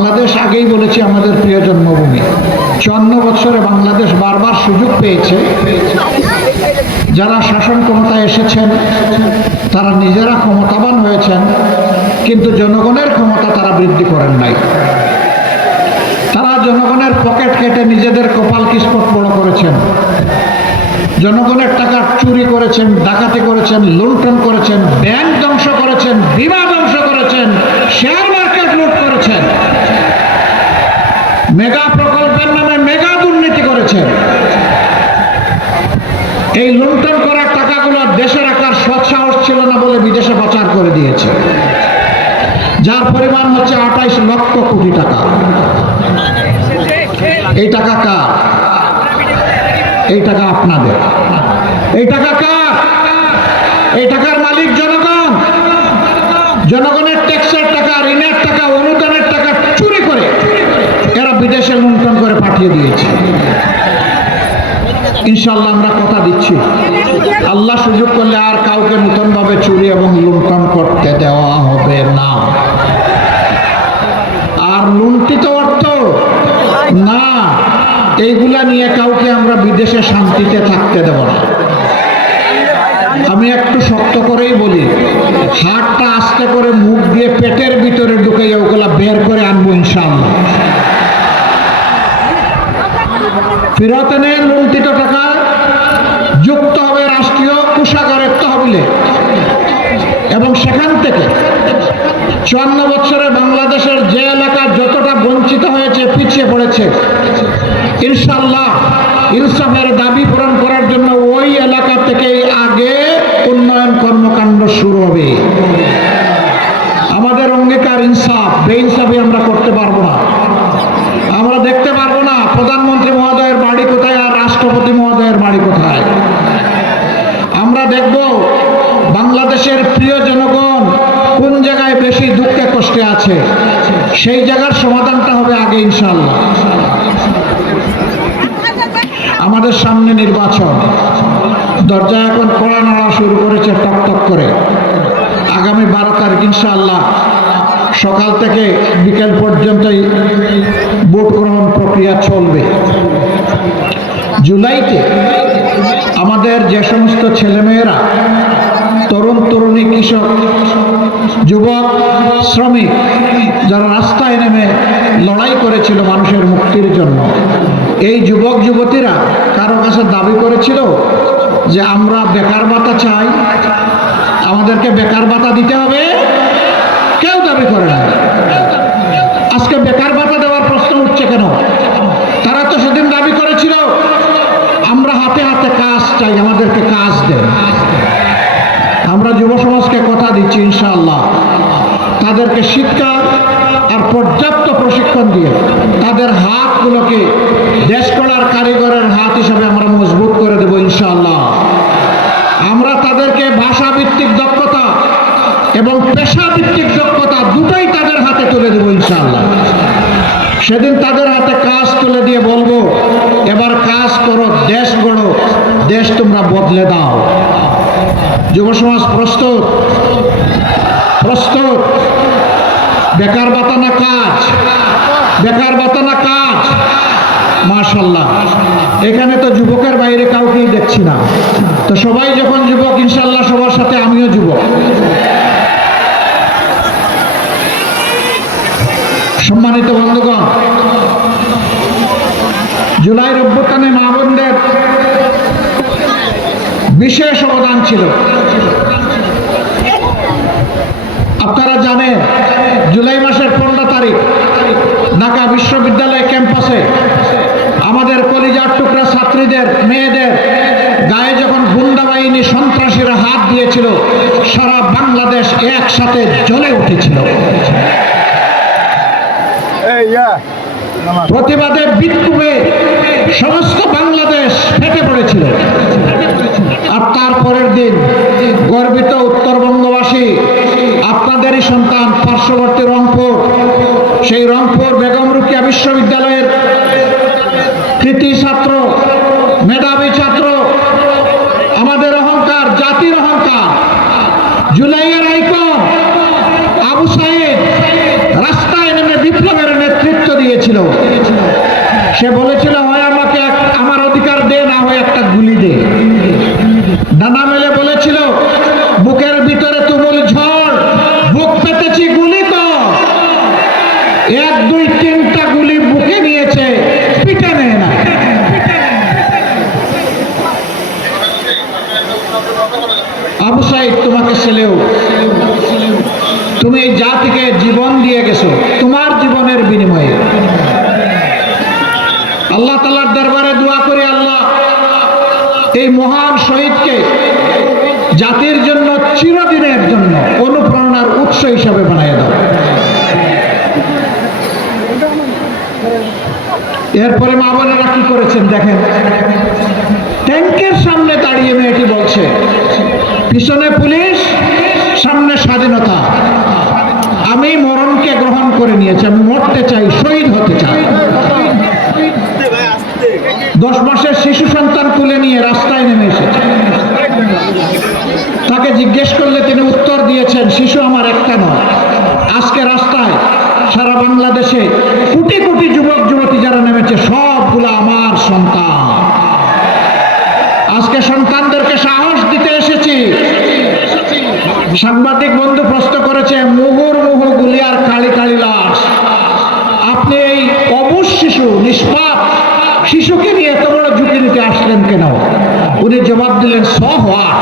বাংলাদেশ আগেই বলেছি আমাদের প্রিয় জন্মভূমি। 54 বছরে বাংলাদেশ বারবার সুযোগ পেয়েছে। যারা শাসন ক্ষমতায় এসেছেন তারা নিজেরা ক্ষমতাবান হয়েছেন, কিন্তু জনগণের ক্ষমতা তারা বৃদ্ধি করেন নাই। তারা জনগণের পকেট কেটে নিজেদের কপাল কিস্মত বড় করেছেন। জনগণের টাকা চুরি করেছেন, ডাকাতি করেছেন, লুণ্ঠন করেছেন, ব্যাংক ধ্বংস করেছেন, বিমা ধ্বংস করেছেন, শেয়ার মার্কেট লুট করেছেন, মেগা প্রকল্পের নামে মেগা দুর্নীতি করেছেন। এই লুণ্ঠন করার টাকাগুলো দেশে রাখার সৎসাহস ছিল না বলে বিদেশে পাচার করে দিয়েছে, যার পরিমাণ হচ্ছে 28 লক্ষ কোটি টাকা। এই টাকা কার? এই টাকা আপনাদের। এই টাকা কার? এই টাকার মালিক জনগণ। জনগণের ট্যাক্সের টাকা, ঋণের টাকা, অনুদানের টাকা চুরি করে এরা বিদেশে লুণ্ঠন করে পাঠিয়ে দিয়েছে। ইনশাআল্লাহ আমরা কথা দিচ্ছি, আল্লাহ সুযোগ করলে আর কাউকে নতুনভাবে চুরি এবং লুণ্ঠন করতে দেওয়া হবে না। আর লুণ্ঠিত অর্থ না, এইগুলা নিয়ে কাউকে আমরা বিদেশে শান্তিতে থাকতে দেব না। আমি একটু শক্ত করেই বলি, হাতটা আস্তে করে মুখ দিয়ে পেটের ভিতরে ঢুকে ওগুলা বের করে আনবো ইনশাআল্লাহ। ফেরত এনে লুণ্ঠিত টাকা যুক্ত হবে রাষ্ট্রীয় কোষাগারের তহবিলে, এবং সেখান থেকে 54 বছরে বাংলাদেশের যে এলাকা যতটা বঞ্চিত হয়েছে, পিছিয়ে পড়েছে, ইনশাআল্লাহ ইনসাফের দাবি পূরণ করার জন্য ওই এলাকা থেকেই আগে উন্নয়ন কর্মকাণ্ড শুরু হবে। আমাদের অঙ্গীকার ইনসাফ, বেইনসাফি আমরা করতে পারবো না। আমরা দেখতে পারবো না প্রধানমন্ত্রী মহোদয়ের বাড়ি কোথায় আর রাষ্ট্রপতি মহোদয়ের বাড়ি কোথায়। আমরা দেখব বাংলাদেশের প্রিয় জনগণ কোন জায়গায় বেশি দুঃখে কষ্টে আছে, সেই জায়গার সমাধানটা হবে আগে ইনশাআল্লাহ। আমাদের সামনে নির্বাচন, দরজা এখন কড়া নাড়া শুরু করেছে টক টক করে। আগামী 12 তারিখ ইনশাআল্লাহ সকাল থেকে বিকেল পর্যন্তই ভোট গ্রহণ প্রক্রিয়া চলবে। জুলাইতে আমাদের যে সমস্ত ছেলেমেয়েরা, তরুণ তরুণী, কৃষক, যুবক, শ্রমিক যারা রাস্তায় নেমে লড়াই করেছিল মানুষের মুক্তির জন্য, এই যুবক যুবতীরা কারো কাছে দাবি করেছিল যে আমরা বেকার ভাতা চাই, আমাদেরকে বেকার ভাতা দিতে হবে। কেউ দাবি করে না। আজকে বেকার ভাতা দেওয়ার প্রশ্ন উঠছে কেন? তারা তো সেদিন দাবি করেছিল আমরা হাতে হাতে কাজ চাই, আমাদেরকে কাজ দেন। আমরা যুব সমাজকে কথা দিচ্ছি ইনশাআল্লাহ তাদেরকে শিক্ষা আর পর্যাপ্ত প্রশিক্ষণ দিয়ে তাদের হাতগুলোকে দেশ গড়ার কারিগরের হাত হিসাবে আমরা মজবুত করে দেব ইনশাআল্লাহ। আমরা তাদেরকে ভাষাভিত্তিক দক্ষতা এবং পেশাভিত্তিক দক্ষতা দুটোই তাদের হাতে তুলে দেব ইনশাআল্লাহ। সেদিন তাদের হাতে কাজ তুলে দিয়ে বলবো, এবার কাজ করো, দেশ গড়ো, দেশ তোমরা বদলে দাও। যুব সমাজ প্রস্তুত? প্রস্তুত? বেকার ভাতা না কাজ? বেকার ভাতা না কাজ? মাশাআল্লাহ, এখানে তো যুবকের বাইরে কাউকেই দেখছি না। তো সবাই যখন যুবক, ইনশাআল্লাহ সবার সাথে আমিও যুবক। সম্মানিত বন্ধুগণ, জুলাইয়ের অভ্যুত্থানে মা বোনদের বিশেষ অবদান ছিল। আপনারা জানেন জুলাই মাসের 15 তারিখ ঢাকা বিশ্ববিদ্যালয় ক্যাম্পাসে আমাদের কলিজার টুকরা ছাত্রীদের, মেয়েদের গায়ে যখন গুন্ডা বাহিনী সন্ত্রাসীরা হাত দিয়েছিল, সারা বাংলাদেশ একসাথে জ্বলে উঠেছিল। প্রতিবাদে বিক্ষোভে সমস্ত বাংলাদেশ ফেটে পড়েছিল। আর তারপরের দিন গর্বিত উত্তরবঙ্গবাসী, আপনাদেরই সন্তান, পার্শ্ববর্তী রংপুর, সেই রংপুর বেগম রোকেয়া বিশ্ববিদ্যালয়ের কৃতি ছাত্র, মেধাবী ছাত্র, আমাদের অহংকার, জাতির অহংকার, জুলাইয়ের আইকন আবু সাইদ রাস্তায় নেমে বিপ্লবের নেতৃত্ব এক দুই তিনটা গুলি বুকে নিয়েছে, পিঠে নেয় না। আবু সাইদ, তোমাকে ছেলেও, তুমি এই জাতিকে জীবন দিয়ে গেছো, তোমার জীবনের বিনিময়ে আল্লাহ তাআলার দরবারে দোয়া করি, আল্লাহ এই মহান শহীদকে জাতির জন্য চিরদিনের জন্য অনুপ্রেরণার উৎস হিসাবে বানিয়ে দাও। এরপরে মা বোনেরা কি করেছেন দেখেন, ট্যাঙ্কের সামনে দাঁড়িয়ে মেয়েটি বলছে, পিছনে পুলিশ, সামনে স্বাধীনতা, আমি মরণকে গ্রহণ করে নিয়েছি, আমি মরতে চাই, শহীদ হতে চাই। 10 মাসের শিশু সন্তান তুলে নিয়ে রাস্তায় নেমে এসেছে। তাকে জিজ্ঞেস করলে তিনি উত্তর দিয়েছেন, শিশু আমার একটা নয়, আজকে রাস্তায় সারা বাংলাদেশে কোটি কোটি যুবক যুবতী যারা নেমেছে সবগুলো আমার সন্তান। আজকে সন্তানদেরকে সাহস দিতে এসেছি। সাংবাদিক বন্ধু প্রশ্ন করেছে, মুহুর্মুহু গুলি আর কালি কালি লাশ, আপনি এই অবুঝ শিশু, নিষ্পাপ শিশুকে নিয়ে এত বড় ঝুঁকি নিতে আসলেন কেন? উনি জবাব দিলেন, সো হোয়াট,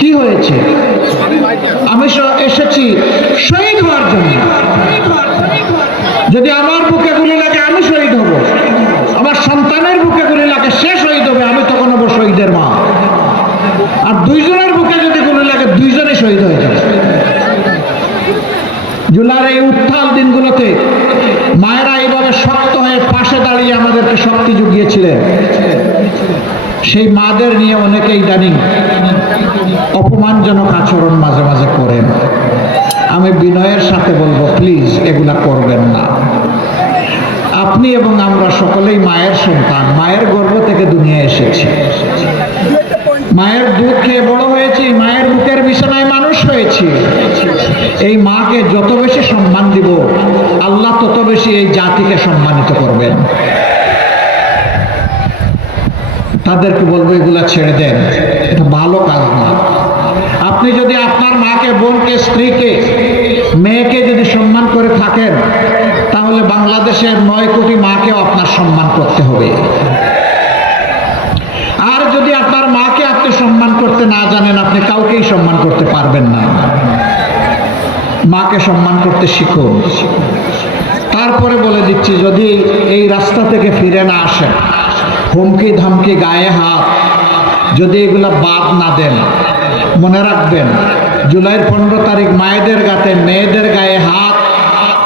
কি হয়েছে, আমি এসেছি শহীদ হওয়ার জন্য। যদি আমার বুকে গুলি লাগে আমি শহীদ হব, আমার সন্তানের বুকে গুলি লাগে সে শহীদ হবে, আমি তখন হব শহীদের মা। আর দুইজনের বুকে যদি গুলি লাগে দুইজনে শহীদ হয়ে যাবে। জুলাইয়ের এই উত্তাল দিনগুলোতে মায়েরা এইভাবে শক্ত হয়ে পাশে দাঁড়িয়ে আমাদেরকে শক্তি জুগিয়েছিলেন। সেই মাদের নিয়ে অনেকেই ইদানিং অপমানজনক আচরণ মাঝে মাঝে করেন। আমি বিনয়ের সাথে বলবো, প্লিজ এগুলা করবেন না। আপনি এবং আমরা সকলেই মায়ের সন্তান, মায়ের গর্ভ থেকে দুনিয়া এসেছি, মায়ের দুধ খেয়ে বড় হয়েছি, মায়ের বুকের বিছানায় মানুষ হয়েছি। এই মাকে যত বেশি সম্মান দিব, আল্লাহ তত বেশি এই জাতিকে সম্মানিত করবেন। তাদেরকে বলবো এগুলা ছেড়ে দেন, এটা ভালো কাজ না। আপনি যদি আপনার মাকে, বোনকে, স্ত্রীকে, মেয়েকে যদি সম্মান করে থাকেন, তাহলে বাংলাদেশের 9 কোটি মাকেও আপনার সম্মান করতে হবে। আর যদি আপনার মাকে আপনি সম্মান করতে না জানেন, আপনি কাউকেই সম্মান করতে পারবেন না। মাকে সম্মান করতে শিখুন। তারপরে বলে দিচ্ছি, যদি এই রাস্তা থেকে ফিরে না আসেন, হুমকি ধামকি, গায়ে হাত, যদি এগুলা বাদ না দেন, মনে রাখবেন জুলাইয়ের 15 তারিখ মায়েদের গাতে, মেয়েদের গায়ে হাত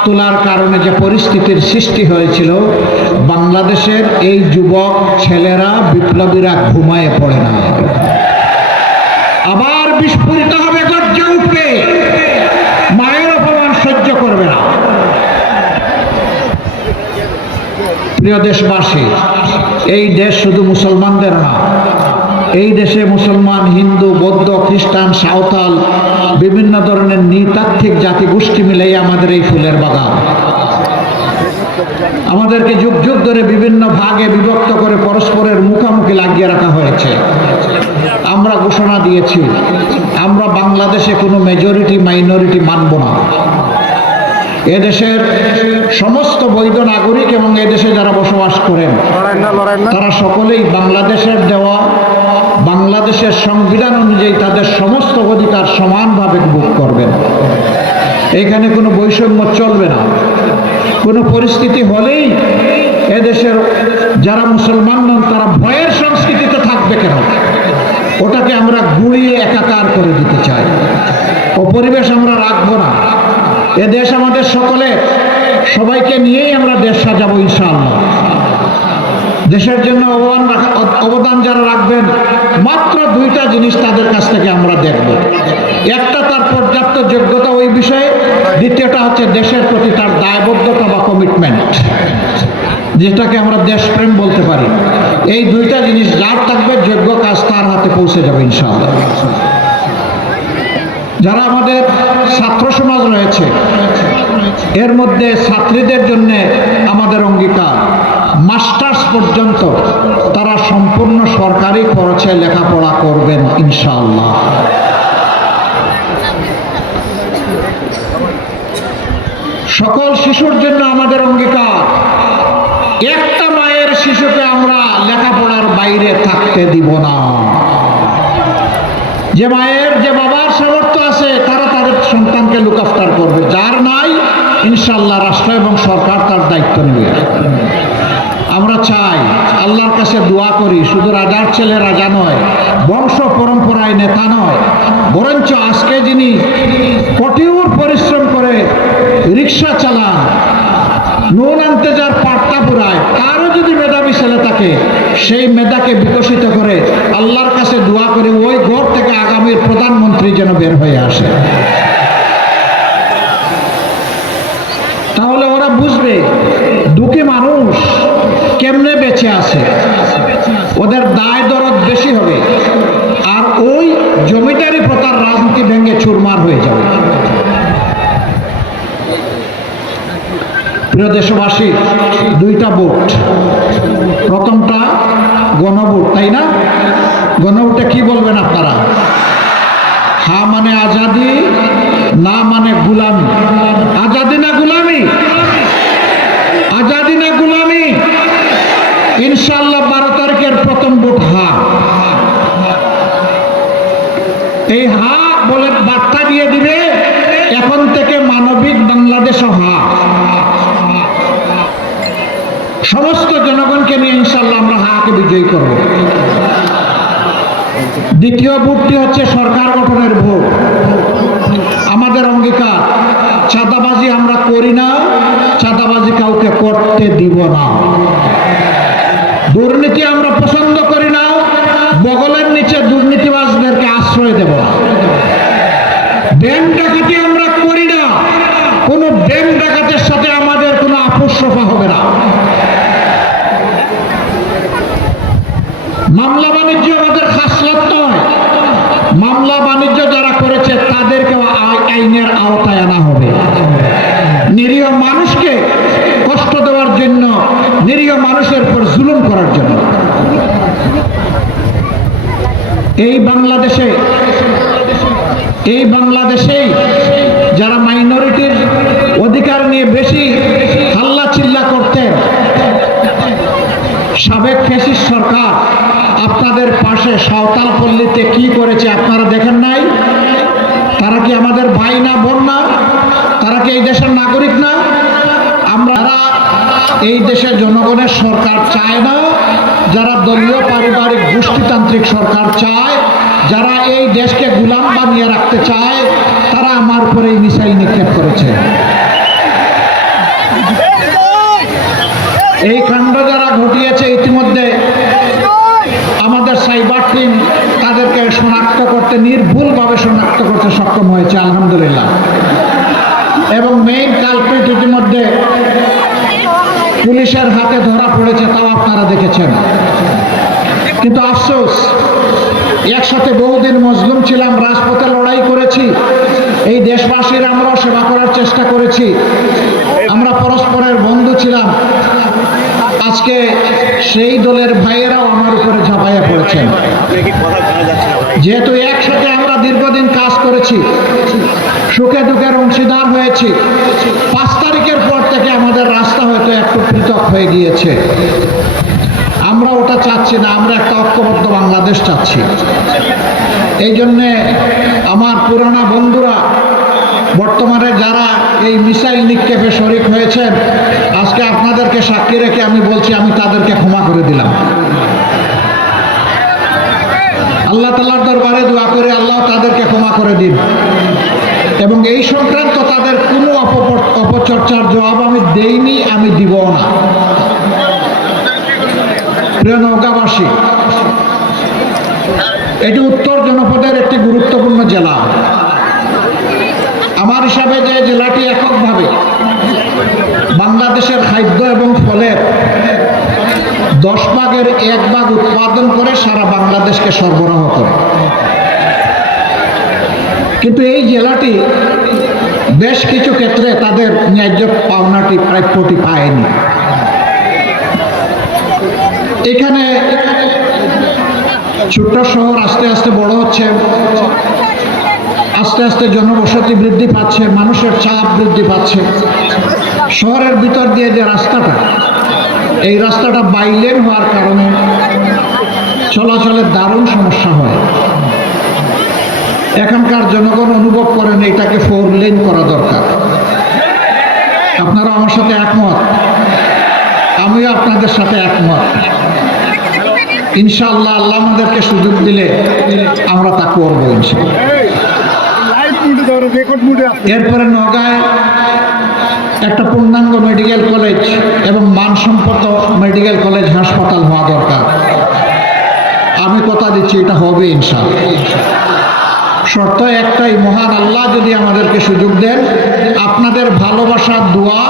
তোলার কারণে যে পরিস্থিতির সৃষ্টি হয়েছিল, বাংলাদেশের এই যুবক ছেলেরা, বিপ্লবীরা ঘুমায়ে পড়ে না, আবার বিস্ফোরিত হবে, গর্জে উঠবে, মায়ের অপমান সহ্য করবে না। প্রিয় দেশবাসী, এই দেশ শুধু মুসলমানদের না, এই দেশে মুসলমান, হিন্দু, বৌদ্ধ, খ্রিস্টান, সাঁওতাল, বিভিন্ন ধরনের নৃতাত্ত্বিক জাতিগোষ্ঠী মিলেই আমাদের এই ফুলের বাগান। আমাদেরকে যুগ যুগ ধরে বিভিন্ন ভাগে বিভক্ত করে পরস্পরের মুখোমুখি লাগিয়ে রাখা হয়েছে। আমরা ঘোষণা দিয়েছি, আমরা বাংলাদেশে কোনো মেজরিটি মাইনরিটি মানব না। এদেশের সমস্ত বৈধ নাগরিক এবং এদেশে যারা বসবাস করেন, তারা সকলেই বাংলাদেশের দেওয়া, বাংলাদেশের সংবিধান অনুযায়ী তাদের সমস্ত অধিকার সমানভাবে ভোগ করবেন। এখানে কোনো বৈষম্য চলবে না। কোনো পরিস্থিতি হলেই এদেশের যারা মুসলমান নন, তারা ভয়ের সংস্কৃতিতে থাকবে কেন? ওটাকে আমরা গুঁড়িয়ে একাকার করে দিতে চাই। ও পরিবেশ আমরা রাখবো না। এ দেশ আমাদের সকলের, সবাইকে নিয়েই আমরা দেশ সাজাবো ইনশাআল্লাহ। দেশের জন্য অবদান যারা রাখবেন, মাত্র 2টা জিনিস তাদের কাছ থেকে আমরা দেখব। একটা, তার পর্যাপ্ত যোগ্যতা ওই বিষয়ে, দ্বিতীয়টা হচ্ছে দেশের প্রতি তার দায়বদ্ধতা বা কমিটমেন্ট, যেটাকে আমরা দেশপ্রেম বলতে পারি। এই 2টা জিনিস যার থাকবে, যোগ্য কাজ তার হাতে পৌঁছে যাবে ইনশাআল্লাহ। যারা আমাদের ছাত্র সমাজ রয়েছে, এর মধ্যে ছাত্রীদের জন্য আমাদের অঙ্গীকার, মাস্টার্স পর্যন্ত তারা সম্পূর্ণ সরকারি খরচে লেখাপড়া করবেন ইনশাআল্লাহ। সকল শিশুর জন্য আমাদের অঙ্গীকার, একটা মায়ের শিশুকে আমরা লেখাপড়ার বাইরে থাকতে দিব না। যে মায়ের যে বাবার সামর্থ্য আছে তারা তাদের সন্তানকে লুক আফটার করবে, যার নাই ইনশাআল্লাহ রাষ্ট্র এবং সরকার তার দায়িত্ব নেবে। আমরা চাই, আল্লাহর কাছে দোয়া করি, শুধু রাজার ছেলে রাজা নয়, বংশ পরম্পরায় নেতা নয়, বরঞ্চ আজকে যিনি কঠোর পরিশ্রম করে রিক্সা চালান, নুন আনতে যার পাট্টা পুরায়, তারও যদি মেধাবী ছেলে থাকে, সেই মেধাকে বিকশিত করে আল্লাহর কাছে দোয়া করে ওই ঘর থেকে আগামীর প্রধানমন্ত্রী যেন বের হয়ে আসে। তাহলে ওরা বুঝবে দুঃখী মানুষ কেমনে বেঁচে আছে, ওদের দায় দরদ বেশি হবে, আর ওই জমিদারি প্রথার রাজনীতি ভেঙে চুরমার হয়ে যাবে। প্রিয় দেশবাসী, দুইটা ভোট, প্রথমটা গণভোট, তাই না? গণভোটে কি বলবেন আপনারা? হা মানে আজাদি, না মানে গুলামি। আজাদি না গুলামি? আজাদি না গুলামি? ইনশাআল্লাহ 12 তারিখের প্রথম ভোট হা। এই হা বলে বার্তা দিয়ে দিবে এখন থেকে মানবিক বাংলাদেশ হা। সমস্ত জনগণকে নিয়ে ইনশাআল্লাহ আমরা হাকে বিজয়ী করব। দ্বিতীয় ভোটটি হচ্ছে সরকার গঠনের ভোট। আমাদের অঙ্গীকার, চাঁদাবাজি আমরা করি না, চাঁদাবাজি কাউকে করতে দিব না। দুর্নীতি আমরা পছন্দ করি না, বগলের নিচে দুর্নীতিবাজদেরকে আশ্রয় দেব না। ব্যাংক ডাকাতি আমরা করি না, কোন ব্যাংক ডাকাতের সাথে আমাদের কোনো আপোষ রফা হবে না। মামলা বাণিজ্য আমাদের খাসলত নয়, মামলা বাণিজ্য যারা করেছে তাদেরকেও আইনের আওতায় আনা হবে। নিরীহ মানুষকে কষ্ট দেওয়ার জন্য, নিরীহ মানুষের উপর জুলুম করার জন্য। এই বাংলাদেশেই যারা মাইনরিটির অধিকার নিয়ে বেশি হাল্লা চিল্লা করতেন, সাবেক ফ্যাসিস্ট সরকার আপনাদের পাশে সাঁওতাল পল্লীতে কি করেছে আপনারা দেখেন নাই? তারা কি আমাদের ভাই না, বোন না? তারা কি এই দেশের নাগরিক না? আমরা এই দেশের জনগণের সরকার চায় না, যারা দলীয় পারিবারিক গোষ্ঠীতান্ত্রিক সরকার চায়, যারা এই দেশকে গোলাম বানিয়ে রাখতে চায়, তারা আমার উপরে এই মিসাইল নিক্ষেপ করেছে। এই কাণ্ড যারা ঘটিয়েছে ইতিমধ্যে আমাদের সাইবার টিম তাদেরকে শনাক্ত করতে, নির্ভুলভাবে শনাক্ত করতে সক্ষম হয়েছে, আলহামদুলিল্লাহ। এবং মেইন কালপ্রিট ইতিমধ্যে পুলিশের হাতে ধরা পড়েছে, তাও আপনারা দেখেছেন। কিন্তু আফসোস, একসাথে বহুদিন মজলুম ছিলাম, রাজপথে লড়াই করেছি, এই দেশবাসীর আমরাও সেবা করার চেষ্টা করেছি, আমরা পরস্পরের বন্ধু ছিলাম। আজকে সেই দলের ভাইয়েরাও আমার উপরে ঝাঁপাইয়া পড়েছেন। যেহেতু একসাথে আমরা দীর্ঘদিন কাজ করেছি, সুখে দুঃখের অংশীদার হয়েছি, 5 তারিখের পর থেকে আমাদের রাস্তা হয়তো একটু পৃথক হয়ে গিয়েছে। আমরা ওটা চাচ্ছি না, আমরা একটা ঐক্যবদ্ধ বাংলাদেশ চাচ্ছি। এই জন্যে আমার পুরানা বন্ধুরা, বর্তমানে যারা এই মিসাইল নিক্ষেপে শরিক হয়েছেন, আজকে আপনাদেরকে সাক্ষী রেখে আমি বলছি, আমি তাদেরকে ক্ষমা করে দিলাম। আল্লাহ তাআলার দরবারে দোয়া করে আল্লাহ তাদেরকে ক্ষমা করে দিন, এবং এই সংক্রান্ত তাদের কোনো অপচর্চার জবাব আমি দেইনি, আমি দিব না। প্রিয় নওগাঁবাসী, এটি উত্তর জনপদের একটি গুরুত্বপূর্ণ জেলা। আমার হিসাবে যে জেলাটি এককভাবে বাংলাদেশের খাদ্য এবং ফলের 10 ভাগের 1 ভাগ উৎপাদন করে সারা বাংলাদেশকে সরবরাহ করে, কিন্তু এই জেলাটি বেশ কিছু ক্ষেত্রে তাদের ন্যায্য পাওনাটি প্রাপ্যটি পায়নি। এখানে ছোট্ট শহর আস্তে আস্তে বড় হচ্ছে, আস্তে আস্তে জনবসতি বৃদ্ধি পাচ্ছে, মানুষের চাপ বৃদ্ধি পাচ্ছে। শহরের ভিতর দিয়ে যে রাস্তাটা, এই রাস্তাটা বাইলেন হওয়ার কারণে চলাচলের দারুণ সমস্যা হয়। এখানকার জনগণ অনুভব করেন এটাকে 4 লেন করা দরকার। আপনারা আমার সাথে একমত, আমিও আপনাদের সাথে একমত। ইনশাআল্লাহ আল্লাহ আমাদেরকে সুযোগ দিলে আমরা তা করবো ইনশাআল্লাহ। এরপরে নওগাঁয় একটা পূর্ণাঙ্গ মেডিকেল কলেজ এবং মানসম্পন্ন মেডিকেল কলেজ হাসপাতাল হওয়া দরকার। আমি কথা দিচ্ছি এটা হবে ইনশাআল্লাহ। শর্ত একটাই, মহান আল্লাহ যদি আমাদেরকে সুযোগ দেন, আপনাদের ভালোবাসা, দোয়া,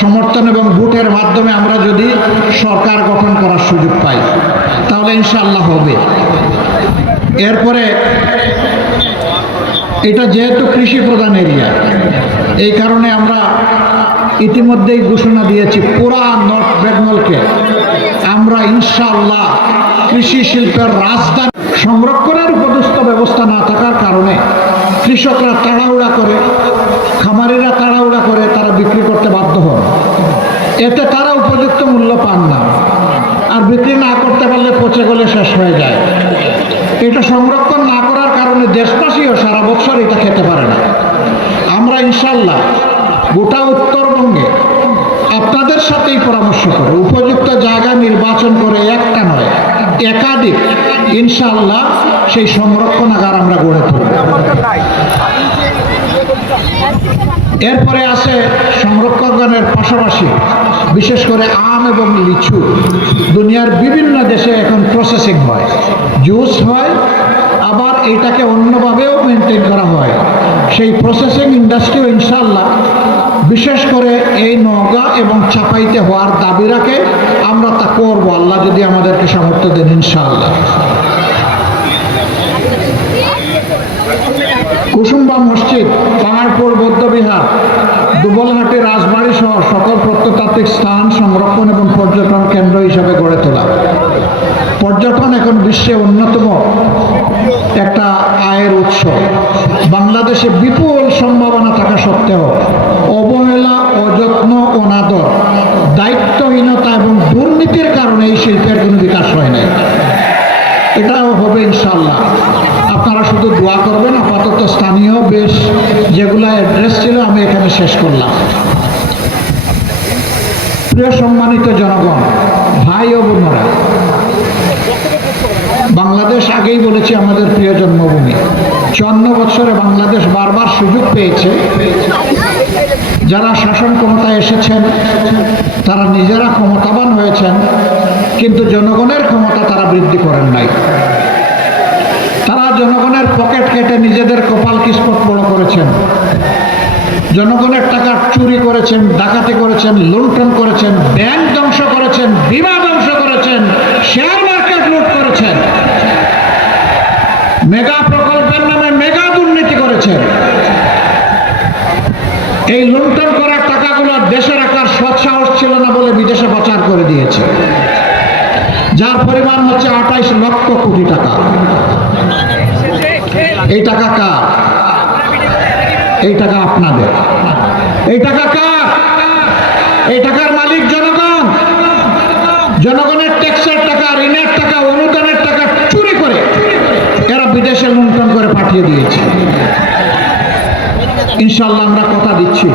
সমর্থন এবং ভোটের মাধ্যমে আমরা যদি সরকার গঠন করার সুযোগ পাই, তাহলে ইনশাআল্লাহ হবে। এরপরে এটা যেহেতু কৃষি প্রধান এরিয়া, এই কারণে আমরা ইতিমধ্যেই ঘোষণা দিয়েছি পুরা নর্থ বেঙ্গলকে আমরা ইনশাআল্লাহ কৃষি শিল্পের রাজধানী। সংরক্ষণের উপযুক্ত ব্যবস্থা না থাকার কারণে কৃষকরা তাড়াহুড়া করে, খামারিরা তাড়াহুড়া করে তারা বিক্রি করতে বাধ্য হন। এতে তারা উপযুক্ত মূল্য পান না, আর বিক্রি না করতে পারলে পচে গলে শেষ হয়ে যায়। এটা সংরক্ষণ না করার কারণে দেশবাসীও সারা বছর এটা খেতে পারে না। আমরা ইনশাআল্লাহ গোটা উত্তরবঙ্গে আপনাদের সাথেই পরামর্শ করে উপযুক্ত জায়গা নির্বাচন করে, একটা নয় একাধিক, ইনশাআল্লাহ সেই সংরক্ষণাগার আমরা গড়ে তুলব। এরপরে আছে সংরক্ষণাগারের পাশাপাশি বিশেষ করে আম এবং লিচু। দুনিয়ার বিভিন্ন দেশে এখন প্রসেসিং হয়, জুস হয়, আবার এটাকে অন্যভাবেও মেনটেন করা হয়। সেই প্রসেসিং ইন্ডাস্ট্রিও ইনশাআল্লাহ বিশেষ করে এই নওগাঁ এবং চাপাইতে হওয়ার দাবি রাখে। আমরা তা করবো আল্লাহ যদি আমাদেরকে সামর্থ্য দেন ইনশাআল্লাহ। কুসুম্বা মসজিদ, পাহাড়পুর বৌদ্ধবিহার, দুবলহাটি রাজবাড়ি সহ সকল প্রত্নতাত্ত্বিক স্থান সংরক্ষণ এবং পর্যটন কেন্দ্র হিসাবে গড়ে তোলা। পর্যটন এখন বিশ্বে অন্যতম একটা আয়ের উৎস। বাংলাদেশে বিপুল সম্ভাবনা থাকা সত্ত্বেও অবহেলা, অযত্ন, অনাদর, দায়িত্বহীনতা এবং দুর্নীতির কারণে এই শিল্পের কোনো বিকাশ হয় নাই। এটাও হবে ইনশাআল্লাহ। আপনারা শুধু দোয়া করবেন। আপাতত স্থানীয় বেশ যেগুলো অ্যাড্রেস ছিল আমি এখানে শেষ করলাম। প্রিয় সম্মানিত জনগণ, ভাই ও বোনেরা, বাংলাদেশ আগেই বলেছি আমাদের প্রিয় জন্মভূমি। 54 বছরে বাংলাদেশ বারবার সুযোগ পেয়েছে। যারা শাসন ক্ষমতায় এসেছেন তারা নিজেরা ক্ষমতাবান হয়েছেন, কিন্তু জনগণের ক্ষমতা তারা বৃদ্ধি করেন নাই। তারা জনগণের পকেট কেটে নিজেদের কপাল কিস্মত বড় করেছেন। জনগণের টাকা চুরি করেছেন, ডাকাতি করেছেন, লুণ্ঠন করেছেন, ব্যাংক ধ্বংস করেছেন, বিমা ধ্বংস করেছেন, শেয়ার মার্কেট লুট করেছেন, মেগা প্রকল্পের নামে মেগা দুর্নীতি করেছেন। এই লুণ্ঠন করার টাকাগুলো দেশে রাখার সৎসাহস ছিল না বলে বিদেশে পাচার করে দিয়েছে, যার পরিমাণ হচ্ছে 28 লক্ষ কোটি টাকা। এই টাকা কার? এই টাকা আপনাদের। এই টাকা কার? এই টাকার মালিক জনগণ। জনগণের ট্যাক্সের টাকা, ঋণের টাকা, অনুদানের টাকা চুরি করে এরা বিদেশে লুণ্ঠন করে পাঠিয়ে দিয়েছে। ইনশাআল্লাহ আমরা কথা দিচ্ছি,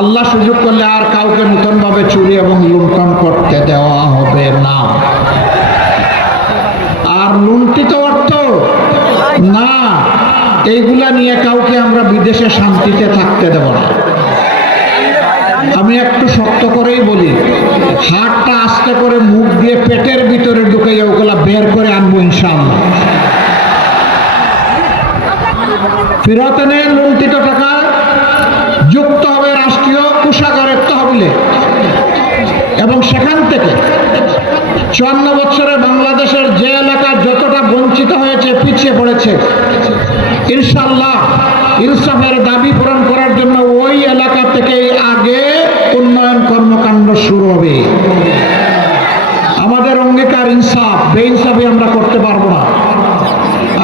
আল্লাহ সুযোগ করলে আর কাউকে নতুনভাবে চুরি এবং লুণ্ঠন করতে দেওয়া হবে না। আর লুণ্ঠিত অর্থ না, এইগুলা নিয়ে কাউকে আমরা বিদেশে শান্তিতে থাকতে দেব না। আমি একটু শক্ত করেই বলি, হাতটা আস্তে করে মুখ দিয়ে পেটের ভিতরে ঢুকে ওগুলা বের করে আনবো ইনশাআল্লাহ। ফেরত এনে লুণ্ঠিত টাকা যুক্ত হবে রাষ্ট্রীয় কোষাগারের তহবিলে, এবং সেখান থেকে 54 বছরে বাংলাদেশের যে এলাকা যতটা বঞ্চিত হয়েছে, পিছিয়ে পড়েছে, ইনশাআল্লাহ ইনসাফের দাবি পূরণ করার জন্য ওই এলাকা থেকেই আগে উন্নয়ন কর্মকাণ্ড শুরু হবে। আমাদের অঙ্গীকার ইনসাফ, বেইনসাফি আমরা করতে পারবো না।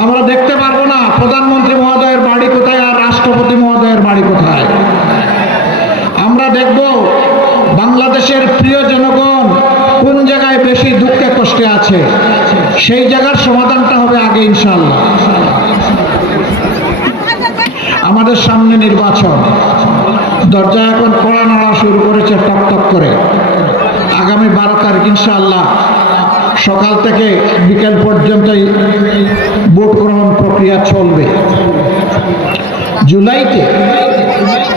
আমরা দেখতে পারবো না প্রধানমন্ত্রী মহোদয়ের বাড়ি কোথায় আর রাষ্ট্রপতি মহোদয়ের বাড়ি কোথায়। আমরা দেখবো বাংলাদেশের প্রিয় জনগণ কোন জায়গায় বেশি দুঃখে কষ্টে আছে, সেই জায়গার সমাধানটা হবে আগে ইনশাআল্লাহ। আমাদের সামনে নির্বাচন, দরজা এখন কড়া নাড়া শুরু করেছে টক টক করে। আগামী 12 তারিখ ইনশাআল্লাহ সকাল থেকে বিকেল পর্যন্তই ভোট গ্রহণ প্রক্রিয়া চলবে। জুলাইতে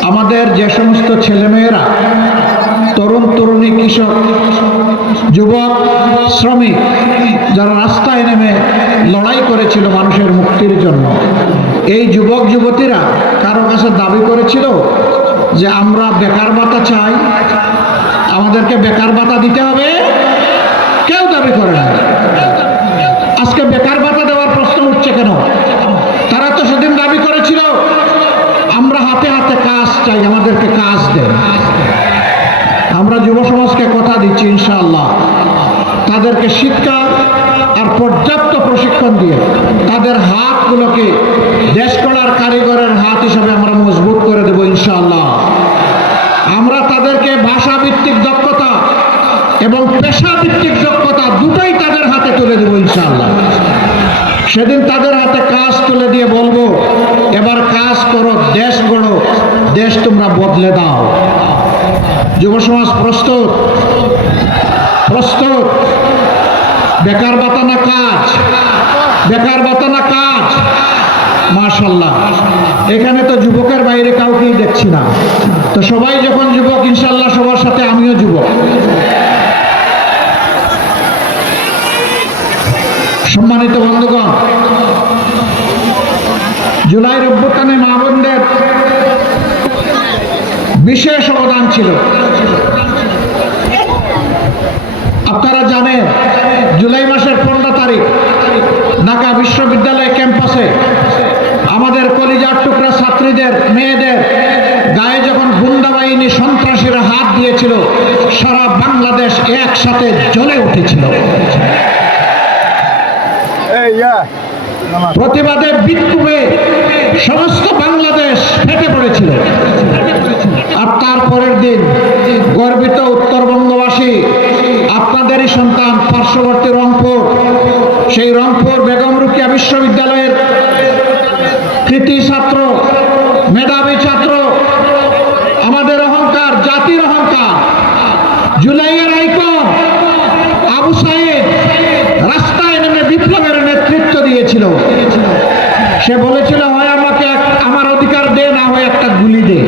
আমাদের যে সমস্ত ছেলেমেয়েরা, তরুণ তরুণী, কৃষক, যুবক, শ্রমিক যারা রাস্তায় নেমে লড়াই করেছিল মানুষের মুক্তির জন্য, এই যুবক যুবতীরা কারো কাছে দাবি করেছিল যে আমরা বেকার ভাতা চাই, আমাদেরকে বেকার ভাতা দিতে হবে। কেউ দাবি করে না। আজকে বেকার ভাতা দেওয়ার প্রশ্ন উঠছে কেন? তারা তো সেদিন দাবি করেছিল আমরা হাতে হাতে কাজ চাই, আমাদেরকে কাজ দেন। আমরা যুব সমাজকে কথা দিচ্ছি ইনশাআল্লাহ তাদেরকে শিক্ষা আর পর্যাপ্ত প্রশিক্ষণ দিয়ে তাদের হাতগুলোকে দেশ গড়ার কারিগরের হাত হিসাবে আমরা মজবুত করে দেব ইনশাআল্লাহ। আমরা তাদেরকে ভাষাভিত্তিক দক্ষতা এবং পেশাভিত্তিক দক্ষতা দুটোই তাদের হাতে তুলে দেব ইনশাআল্লাহ। সেদিন তাদের হাতে কাজ তুলে দিয়ে বলবো এবার কাজ করো, দেশ গড়ো, দেশ তোমরা বদলে দাও। যুব সমাজ প্রস্তুত? প্রস্তুত? বেকার ভাতা না কাজ? বেকার ভাতা না কাজ? মাশাআল্লাহ, এখানে তো যুবকের বাইরে কাউকেই দেখছি না। তো সবাই যখন যুবক ইনশাআল্লাহ সবার সাথে আমিও যুবক। সম্মানিত বন্ধুগণ, জুলাইয়ের অভ্যুত্থানে মা বোনদের বিশেষ অবদান ছিল। আপনারা জানেন জুলাই মাসের 15 তারিখ ঢাকা বিশ্ববিদ্যালয় ক্যাম্পাসে আমাদের কলিজার টুকরা ছাত্রীদের, মেয়েদের গায়ে যখন গুন্ডা বাহিনী সন্ত্রাসীরা হাত দিয়েছিল, সারা বাংলাদেশ একসাথে জ্বলে উঠেছিল। প্রতিবাদে বিক্ষোভে সমস্ত বাংলাদেশ ফেটে পড়েছিল। আর তারপরের দিন গর্বিত উত্তরবঙ্গবাসী, আপনাদেরই সন্তান, পার্শ্ববর্তী রংপুর, সেই রংপুর বেগম রোকেয়া বিশ্ববিদ্যালয়ের কৃতি ছাত্র, মেধাবী ছাত্র, আমাদের অহংকার, জাতির অহংকার, জুলাইয়ের আইকন আবু সাইদ রাস্তায় নেমে বিপ্লবের নেতৃত্ব দিয়েছিল। সে বলেছিল হয় আমাকে আমার অধিকার দে, না হয় একটা গুলি দে।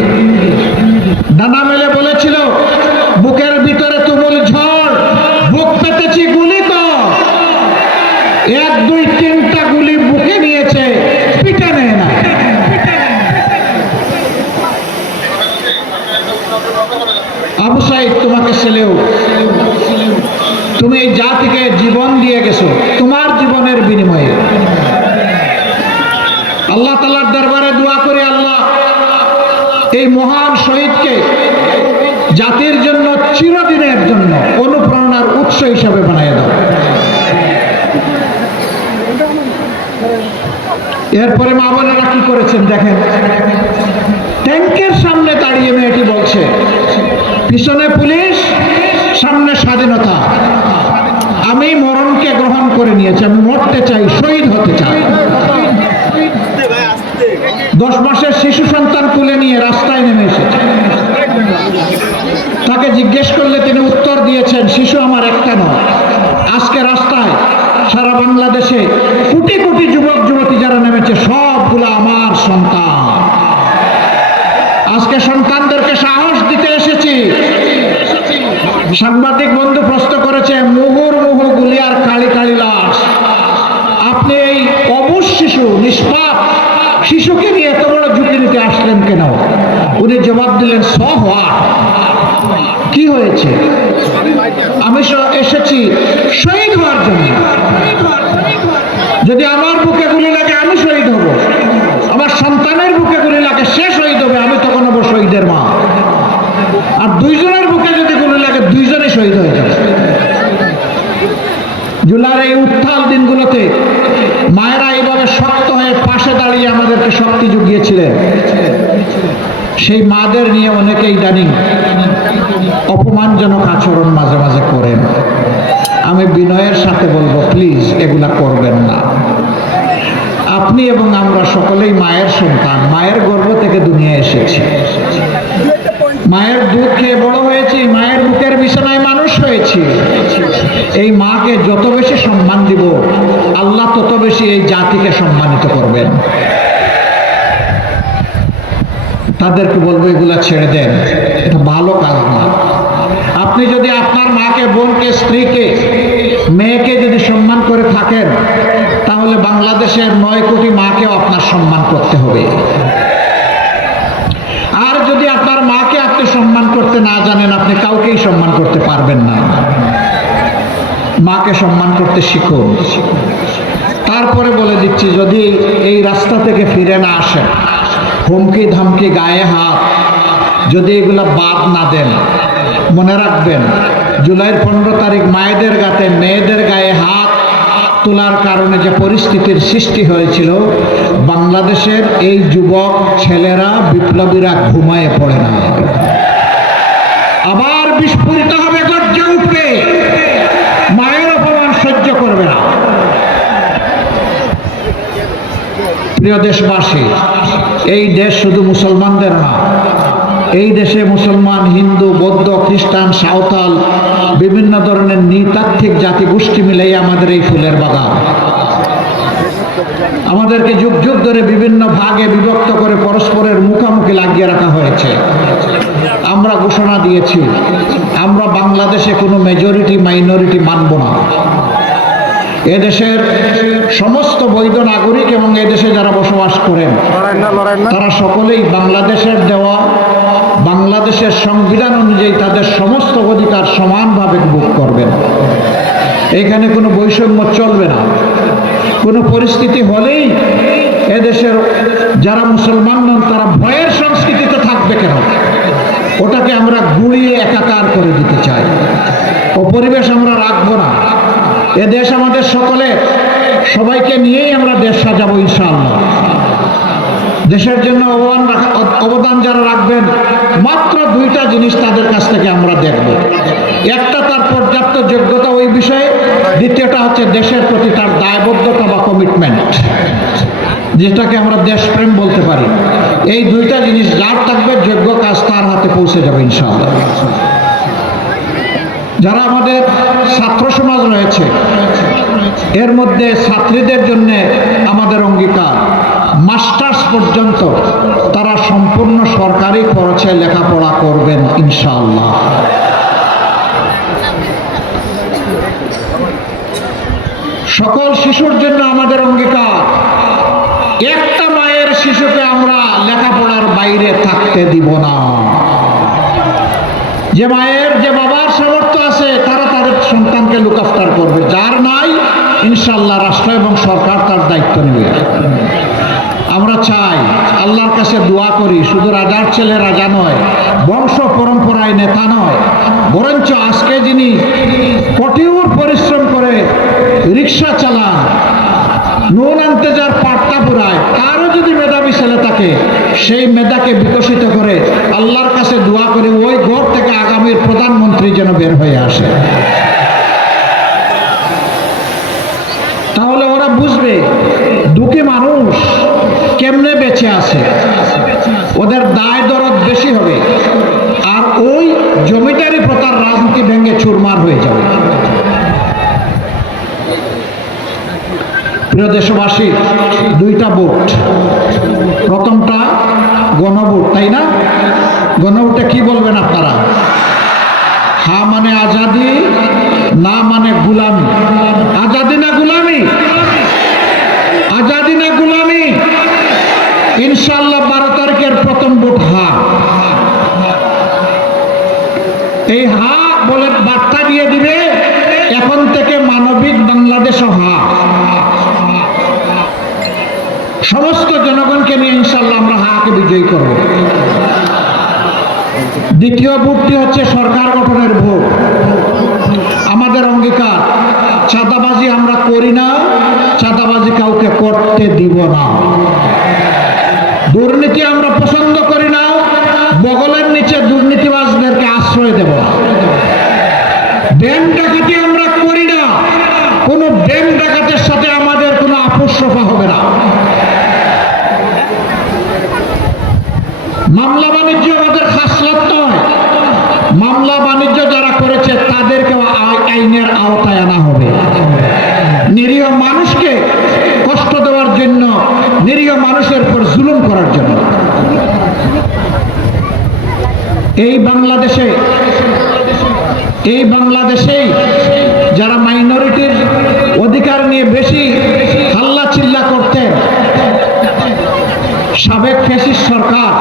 ডানা মেলে বলেছিল বুকের ভিতরে তুমুল ঝড়, বুক পেতেছি গুলি কর। 1, 2, 3টা গুলি বুকে নিয়েছে, পিঠে নেয় না। আবু সাইদ তোমাকে ছেলেও, তুমি এই জাতিকে জীবন দিয়ে গেছো তোমার জীবনের বিনিময়ে। আল্লাহ তাআলার দরবারে দোয়া করি, আল্লাহ এই মহান শহীদকে জাতির জন্য চিরদিনের জন্য অনুপ্রেরণার উৎস হিসাবে বানিয়ে দাও। এরপরে মা বোনেরা কি করেছেন দেখেন। ট্যাঙ্কের সামনে দাঁড়িয়ে মেয়েটি বলছে পিছনে পুলিশ, সামনে স্বাধীনতা। আমি মরণকে গ্রহণ করে নিয়েছি, আমি মরতে চাই, শহীদ হতে চাই। 10 মাসের শিশু সন্তান তুলে নিয়ে রাস্তায় নেমে এসেছে। তাকে জিজ্ঞেস করলে তিনি উত্তর দিয়েছেন শিশু আমার একটা নয়। আজকে রাস্তায় সারা বাংলাদেশে কোটি কোটি যুবক যুবতী যারা নেমেছে সবগুলো আমার সন্তান। আজকে সন্তানদেরকে সাহস দিতে এসেছি। সাংবাদিক বন্ধু প্রশ্ন করেছে মুহুর্মুহু গুলি আর কালি কালি লাশ, আপনি এই অবুঝ শিশু, নিষ্পাপ শিশুকে নিয়ে এত বড় ঝুঁকি নিতে আসলেন কেন? উনি জবাব দিলেন সো হোয়াট, কি হয়েছে? আমি এসেছি শহীদ হওয়ার জন্য। যদি আমার বুকে গুলি লাগে আমি শহীদ হব, আমার সন্তানের বুকে গুলি লাগে সে শহীদ হবে, আমি তখন হব শহীদের মা। আর দুইজনের বুকে যদি গুলি লাগে দুইজনে শহীদ হয়ে যাবে। জুলাইয়ের এই উত্তাল দিনগুলোতে মায়েরা এইভাবে শক্ত হয়ে পাশে দাঁড়িয়ে আমাদেরকে শক্তি জুগিয়েছিলেন। সেই মাদের নিয়ে অনেকেই ইদানিং অপমানজনক আচরণ মাঝে মাঝে করেন। আমি বিনয়ের সাথে বলবো, প্লিজ এগুলা করবেন না। আপনি এবং আমরা সকলেই মায়ের সন্তান, মায়ের গর্ভ থেকে দুনিয়া এসেছি, মায়ের দুধ খেয়ে বড় হয়েছি, মায়ের বুকের বিছানায় মানুষ হয়েছি। এই মাকে যত বেশি সম্মান দিব, আল্লাহ তত বেশি এই জাতিকে সম্মানিত করবেন। তাদেরকে বলবো এগুলা ছেড়ে দেন, এটা ভালো কাজ না। আপনি যদি আপনার মাকে, বোনকে, স্ত্রীকে, মেয়েকে যদি সম্মান করে থাকেন, তাহলে বাংলাদেশের 9 কোটি মাকেও আপনার সম্মান করতে হবে। আর যদি আপনার মাকে আপনি সম্মান করতে না জানেন, আপনি কাউকেই সম্মান করতে পারবেন না। মাকে সম্মান করতে শিখুন। তারপরে বলে দিচ্ছি, যদি এই রাস্তা থেকে ফিরে না আসেন, হুমকি ধামকি, গায়ে হাত যদি এগুলা বাদ না দেন, মনে রাখবেন জুলাইয়ের 15 তারিখ মায়েদের গাতে, মেয়েদের গায়ে হাত তোলার কারণে যে পরিস্থিতির সৃষ্টি হয়েছিল, বাংলাদেশের এই যুবক ছেলেরা, বিপ্লবীরা ঘুমায়ে পড়ে না, আবার বিস্ফোরিত হবে, গর্জে উঠবে, মায়ের অপমান সহ্য করবে না। প্রিয় দেশবাসী, এই দেশ শুধু মুসলমানদের না, এই দেশে মুসলমান, হিন্দু, বৌদ্ধ, খ্রিস্টান, সাঁওতাল, বিভিন্ন ধরনের নৃতাত্ত্বিক জাতিগোষ্ঠী মিলেই আমাদের এই ফুলের বাগান। আমাদেরকে যুগ যুগ ধরে বিভিন্ন ভাগে বিভক্ত করে পরস্পরের মুখোমুখি লাগিয়ে রাখা হয়েছে। আমরা ঘোষণা দিয়েছি, আমরা বাংলাদেশে কোনো মেজরিটি মাইনরিটি মানব না। এদেশের সমস্ত বৈধ নাগরিক এবং এদেশে যারা বসবাস করেন, তারা সকলেই বাংলাদেশের দেওয়া, বাংলাদেশের সংবিধান অনুযায়ী তাদের সমস্ত অধিকার সমানভাবে ভোগ করবেন। এখানে কোনো বৈষম্য চলবে না। কোনো পরিস্থিতি হলেই এদেশের যারা মুসলমান নন, তারা ভয়ের সংস্কৃতিতে থাকবে কেন? ওটাকে আমরা গুড়িয়ে একাকার করে দিতে চাই। ও পরিবেশ আমরা রাখবো না। এ দেশ আমাদের সকলের, সবাইকে নিয়েই আমরা দেশ সাজাবো ইনশাআল্লাহ। দেশের জন্য অবদান যারা রাখবেন, মাত্র 2টা জিনিস তাদের কাছ থেকে আমরা দেখব। একটা, তার পর্যাপ্ত যোগ্যতা ওই বিষয়ে, দ্বিতীয়টা হচ্ছে দেশের প্রতি তার দায়বদ্ধতা বা কমিটমেন্ট, যেটাকে আমরা দেশপ্রেম বলতে পারি। এই 2টা জিনিস যার থাকবে, যোগ্য কাজ তার হাতে পৌঁছে যাবে ইনশাআল্লাহ। যারা আমাদের ছাত্র সমাজ রয়েছে, এর মধ্যে ছাত্রীদের জন্য আমাদের অঙ্গীকার, মাস্টার্স পর্যন্ত তারা সম্পূর্ণ সরকারি খরচে লেখাপড়া করবেন ইনশাআল্লাহ। সকল শিশুর জন্য আমাদের অঙ্গীকার, একটা মায়ের শিশুকে আমরা লেখাপড়ার বাইরে থাকতে দিব না। যে মায়ের, যে বাবার সামর্থ্য আছে, তারা তাদের সন্তানকে লুক আফটার করবে। যার নাই, ইনশাআল্লাহ রাষ্ট্র এবং সরকার তার দায়িত্ব নেবে। আমরা চাই, আল্লাহর কাছে দোয়া করি, শুধু রাজার ছেলে রাজা নয়, বংশ পরম্পরায় নেতা নয়, বরঞ্চ আজকে যিনি কঠোর পরিশ্রম করে রিক্সা চালান, নুন আনতে যার পাট্টা পুরায়, তারও যদি মেধাবী ছেলে থাকে, সেই মেধাকে বিকশিত করে আল্লাহর কাছে দোয়া করে ওই ঘর থেকে আগামীর প্রধানমন্ত্রী যেন বের হয়ে আসে। তাহলে ওরা বুঝবে দুঃখী মানুষ কেমনে বেঁচে আছে, ওদের দায় দরদ বেশি হবে, আর ওই জমিদারি প্রথার রাজনীতি ভেঙে চুরমার হয়ে যাবে। প্রিয় দেশবাসী, 2টা ভোট। প্রথমটা গণভোট, তাই না? গণভোটে কি বলবেন আপনারা? হা মানে আজাদি, না মানে গুলামি। আজাদি না গুলামি? আজাদি না গুলামি? ইনশাআল্লাহ 12 তারিখের প্রথম ভোট হা। এই হা বলে বার্তা দিয়ে দিবে, এখন থেকে মানবিক বাংলাদেশও হা। সমস্ত জনগণকে নিয়ে ইনশাআল্লাহ আমরা হাকে বিজয়ী করব। দ্বিতীয় ভোটটি হচ্ছে সরকার গঠনের ভোট। আমাদের অঙ্গীকার, চাঁদাবাজি আমরা করি না, চাঁদাবাজি কাউকে করতে দিব না। দুর্নীতি আমরা পছন্দ করি না, আশ্রয় দেব না। ব্যাংক ডাকাতি আমরা করি না, কোনো ব্যাংক ডাকাতের সাথে আমাদের কোনো আপোষ সফা হবে না। মামলা বাণিজ্য আমাদের খাসলত নয়, মামলা বাণিজ্য যারা করেছে তাদেরকেও আইনের আওতায় আনা হবে। নিরীহ মানুষকে কষ্ট দেওয়ার জন্য, নিরীহ মানুষের উপর জুলুম করার জন্য এই বাংলাদেশেই যারা মাইনরিটির অধিকার নিয়ে বেশি হাল্লা চিল্লা করতেন, সাবেক ফ্যাসিস্ট সরকার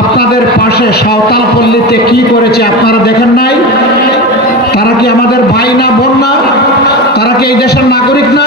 আপনাদের পাশে সাঁওতাল পল্লীতে কি করেছে আপনারা দেখেন নাই? তারা কি আমাদের ভাই না, বোন না? তারা কি এই দেশের নাগরিক না?